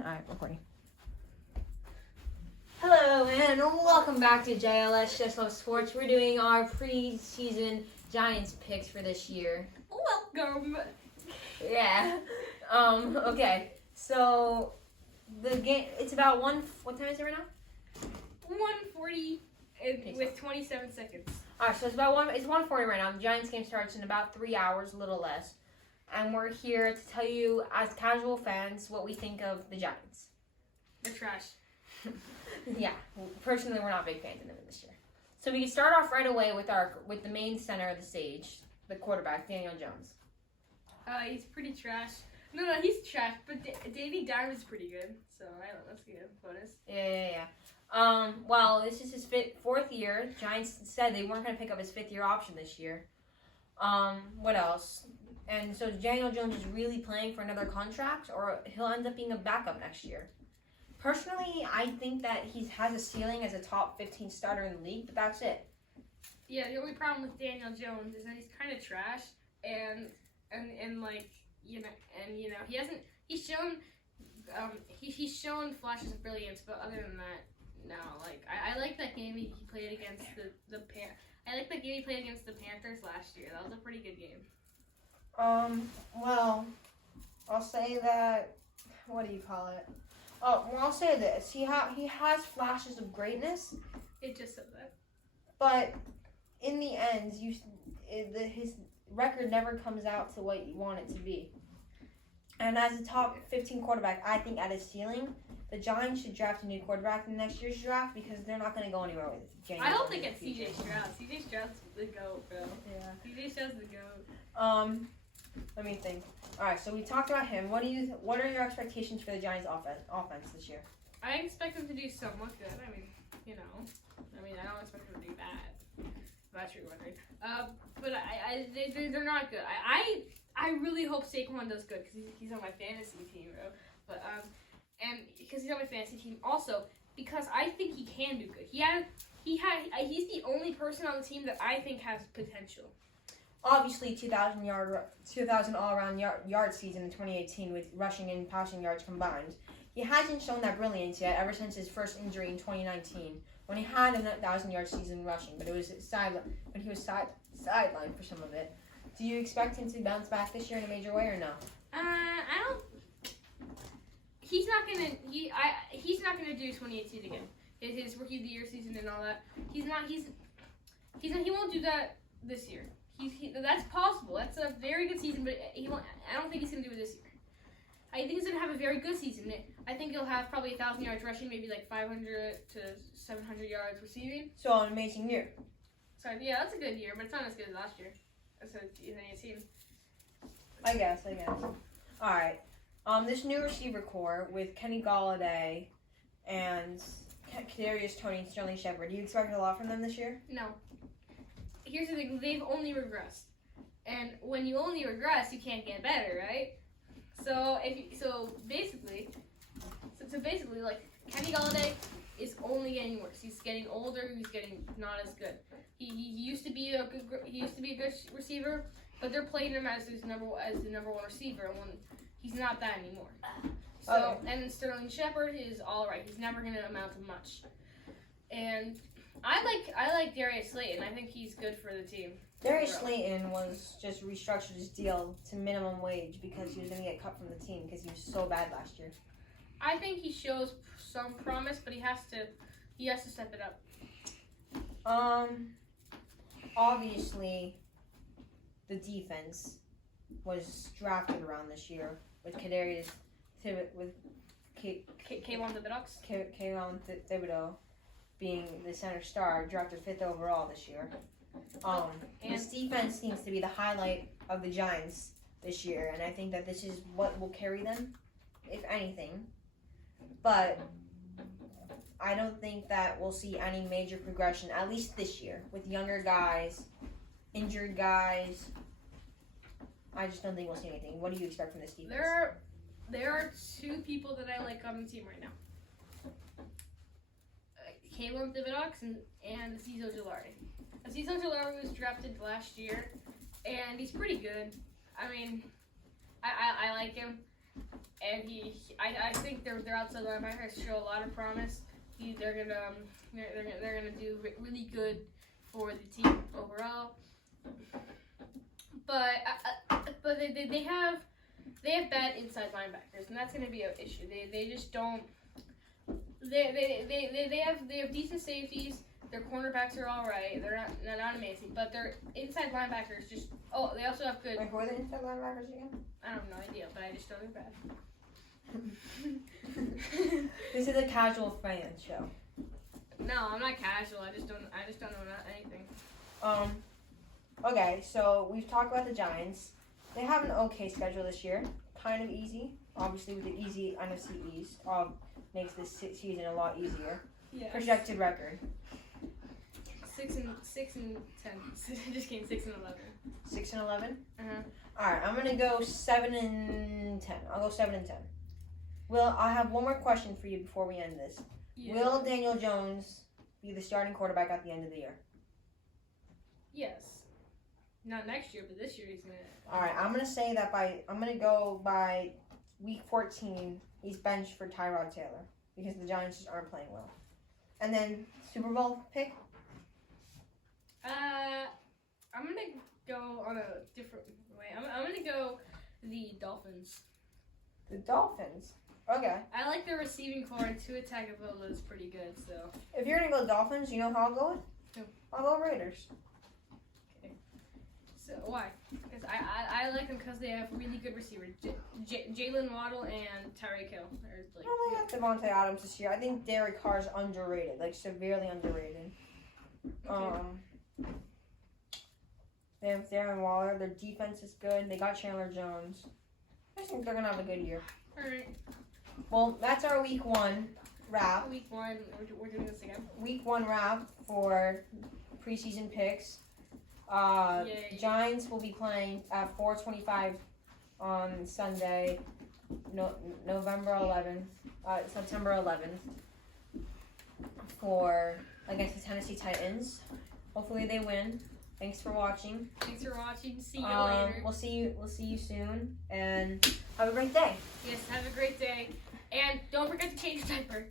again? Alright, recording. Hello and welcome back to JLS Just Love Sports. We're doing our preseason Giants picks for this year. Welcome. Yeah. Okay. So the game, it's about what time is it right now? 1:40 with 27 seconds. Alright, so it's 1:40 right now. The Giants game starts in about 3 hours, a little less. And we're here to tell you, as casual fans, what we think of the Giants. They're trash. Yeah, personally, we're not big fans of them this year. So we can start off right away with the main center of the stage, the quarterback, Daniel Jones. He's pretty trash. No, he's trash, but Davey Diamond's pretty good. So let's get a bonus. Yeah. Well, this is his fourth year. Giants said they weren't going to pick up his fifth-year option this year. What else? And so Daniel Jones is really playing for another contract, or he'll end up being a backup next year. Personally, I think that he has a ceiling as a top 15 starter in the league, but that's it. Yeah, the only problem with Daniel Jones is that he's kind of trash, and like he's shown flashes of brilliance, but other than that, no. Like I like that game he played against I like that game he played against the Panthers last year. That was a pretty good game. Well, I'll say that. What do you call it? Oh, well, I'll say this. He has flashes of greatness. It just said that. But in the end, his record never comes out to what you want it to be. And as a top 15 quarterback, I think at his ceiling, the Giants should draft a new quarterback in next year's draft because they're not going to go anywhere with James. I hope they get C.J. Stroud. C.J. Stroud's the GOAT, bro. Yeah. C.J. Stroud's the GOAT. Let me think. All right, so we talked about him. What are your expectations for the Giants' offense this year? I expect them to do somewhat good. I mean, I don't expect them to do bad. That's your wondering. But they're not good. I really hope Saquon does good because he's on my fantasy team, bro. But and because he's on my fantasy team, also because I think he can do good. He's the only person on the team that I think has potential. Obviously, 2,000 all-around yard season in 2018 with rushing and passing yards combined. He hasn't shown that brilliance yet ever since his first injury in 2019 when he had a 1,000-yard season rushing, but it was he was sidelined for some of it. Do you expect him to bounce back this year in a major way or no? I don't. He's not gonna do 2018 again. His rookie of the year season and all that. He won't do that this year. That's possible. That's a very good season, but I don't think he's going to do it this year. I think he's going to have a very good season. I think he'll have probably 1,000 yards rushing, maybe like 500 to 700 yards receiving. So an amazing year. So yeah, that's a good year, but it's not as good as last year. As 2018. I guess. All right. This new receiver core with Kenny Golladay and Kadarius Toney and Sterling Shepard. Do you expect a lot from them this year? No. Here's the thing, they've only regressed. And when you only regress, you can't get better, right? So basically, like Kenny Golladay is only getting worse. He's getting older, he's getting not as good. He used to be a good receiver, but they're playing him as the number one receiver, and when he's not that anymore. So okay. And Sterling Shepard is all right. He's never going to amount to much. And I like Darius Slayton. I think he's good for the team. Darius Slayton was just restructured his deal to minimum wage because he was going to get cut from the team because he was so bad last year. I think he shows some promise, but he has to step it up. Obviously, the defense was drafted around this year with Kayvon Thibodeau being the center star, drafted 5th overall this year. This defense seems to be the highlight of the Giants this year, and I think that this is what will carry them, if anything. But I don't think that we'll see any major progression, at least this year, with younger guys, injured guys. I just don't think we'll see anything. What do you expect from this defense? There are two people that I like on the team right now. Kayvon Thibodeau and Azeez Ojulari. Azeez Ojulari was drafted last year, and he's pretty good. I mean, I like him. and I think their outside linebackers show a lot of promise. They're gonna do really good for the team overall. But they have bad inside linebackers, and that's gonna be an issue. They just don't. They have decent safeties. Their cornerbacks are all right. They're not amazing, but their inside linebackers just. Oh, they also have good. Wait, who are the inside linebackers again? I have no idea, but I just know they're bad. This is a casual fan show. No, I'm not casual. I just don't know anything. Okay, so we've talked about the Giants. They have an okay schedule this year. Kind of easy. Obviously, with the easy NFC East, makes this season a lot easier. Yes. Projected record. 6 and 10. Just kidding. 6 and 11. 6 and 11. Uh-huh. All right, I'm gonna go 7 and 10. I'll go 7 and 10. Will, I have one more question for you before we end this. Yeah. Will Daniel Jones be the starting quarterback at the end of the year? Yes. Not next year, but this year he's gonna. All right, I'm gonna go by week 14. He's benched for Tyrod Taylor because the Giants just aren't playing well. And then Super Bowl pick. I'm gonna go on a different way. I'm gonna go the Dolphins. The Dolphins. Okay. I like their receiving core, and Tua Tagovailoa is pretty good. So If you're gonna go Dolphins, you know how I'll go with? Who? I'll go Raiders. so why? Because I like them because they have really good receivers. Jalen Waddle and Tyreek Hill. I only have Devontae Adams this year. I think Derek Carr's underrated, like severely underrated. Okay. They have Darren Waller. Their defense is good. They got Chandler Jones. I think they're gonna have a good year. All right. Well, that's our week 1 wrap. Week 1, we're doing this again. Week 1 wrap for preseason picks. Yay. Giants will be playing at 4:25 on Sunday, November 11th, September 11th, against the Tennessee Titans. Hopefully they win. Thanks for watching. Thanks for watching. See you later. We'll see you soon, and have a great day. Yes, have a great day. And don't forget to change your diaper.